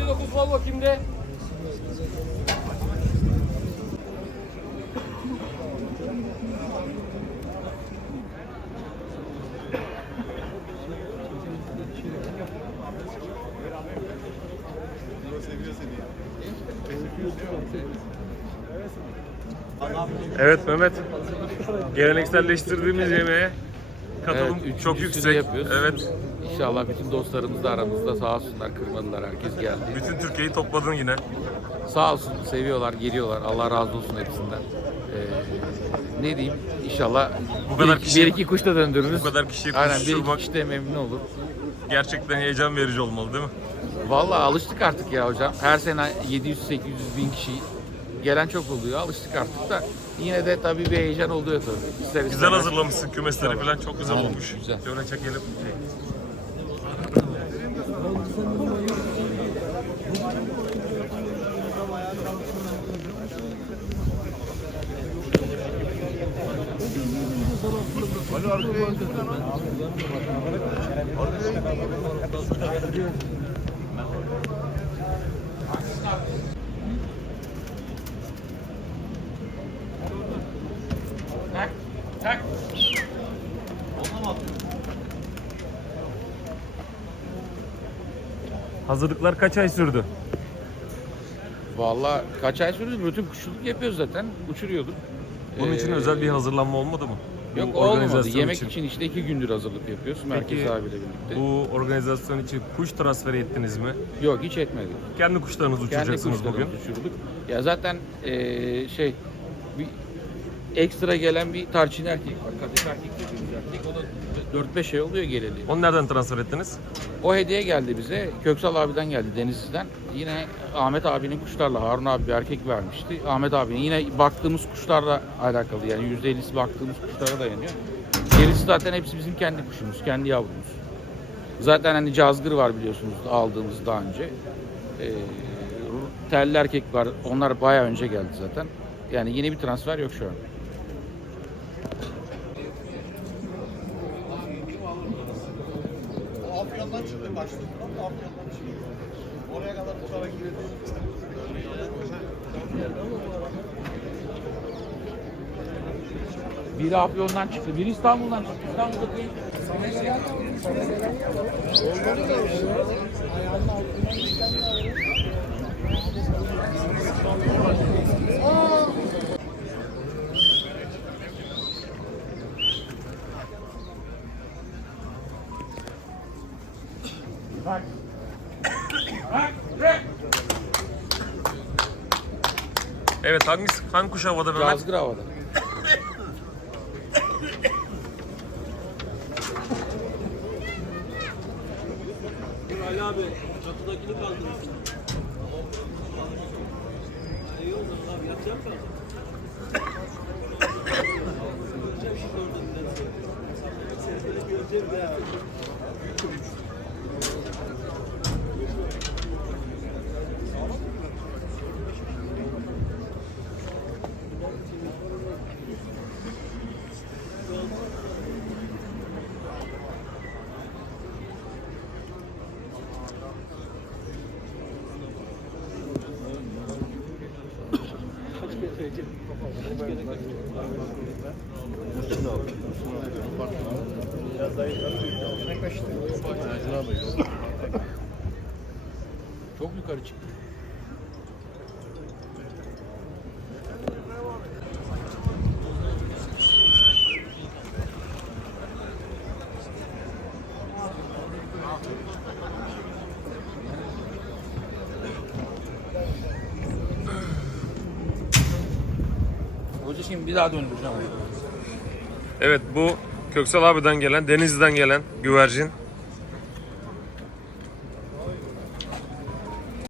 Beyler 259 Volvo kimde? Evet Mehmet. Gelenekselleştirdiğimiz yemeğe katılım Evet, çok yüksek. yapıyoruz. Evet. İnşallah bütün dostlarımız da aramızda sağ olsunlar kırmadılar herkes geldi. Bütün Türkiye'yi topladın yine. Sağ olsun seviyorlar geliyorlar Allah razı olsun hepsinden. Ee, ne diyeyim inşallah Bu kadar bir, kişi- bir iki kuş da döndürürüz. Bu kadar kişiyi Aynen bir iki kişi de memnun olur. gerçekten heyecan verici olmalı değil mi? Vallahi alıştık artık ya hocam. Her sene 700-800 bin kişi gelen çok oluyor. Alıştık artık da yine de tabii bir heyecan oluyor tabii. İster Güzel hazırlamışsın kümesleri falan çok güzel Aynen, olmuş. güzel. Şöyle çekelim. Tak, tak. Hazırlıklar kaç ay sürdü? Vallahi kaç ay sürdü? Bütün kuşçuluk yapıyoruz zaten. Uçuruyorduk. Bunun için Ee, özel bir hazırlanma olmadı mı? Bu Yok olmadı. organizasyon Yemek için. işte iki gündür hazırlık yapıyoruz. Merkez Peki, abiyle birlikte. Bu organizasyon için kuş transferi ettiniz mi? Yok hiç etmedik. Kendi kuşlarınızı Kendi uçuracaksınız bugün. kuşlarımızı uçurduk. Ya zaten eee, şey bir ekstra gelen bir tarçın erkek var. Kadık erkek dediğimiz erkek. O da 4-5 ay oluyor geleli. Onu nereden transfer ettiniz? O hediye geldi bize. Köksal abiden geldi Denizli'den. Yine Ahmet abinin kuşlarla Harun abi bir erkek vermişti. Ahmet abinin yine baktığımız kuşlarla alakalı yani %50'si baktığımız kuşlara dayanıyor. Gerisi zaten hepsi bizim kendi kuşumuz, kendi yavrumuz. Zaten hani cazgır var biliyorsunuz aldığımız daha önce. Ee, telli erkek var. Onlar bayağı önce geldi zaten. Yani yeni bir transfer yok şu an. Afyon'dan çıktı başladı. Afyon'dan çıktı. Oraya kadar uçarak girdi. Biri Afyon'dan çıktı, biri İstanbul'dan çıktı. İstanbul'da değil. Evet hangisi hangi kuş havada Mehmet? Cazgır havada. Ali abi çatıdakini kaldırırsın. İyi olur abi yapacak mı? Şimdi orada bir de. Seni böyle göreceğim ya. Çok yukarı çıktı. Hoca şimdi bir daha döndüreceğim. Evet bu Köksal abiden gelen, Denizli'den gelen güvercin.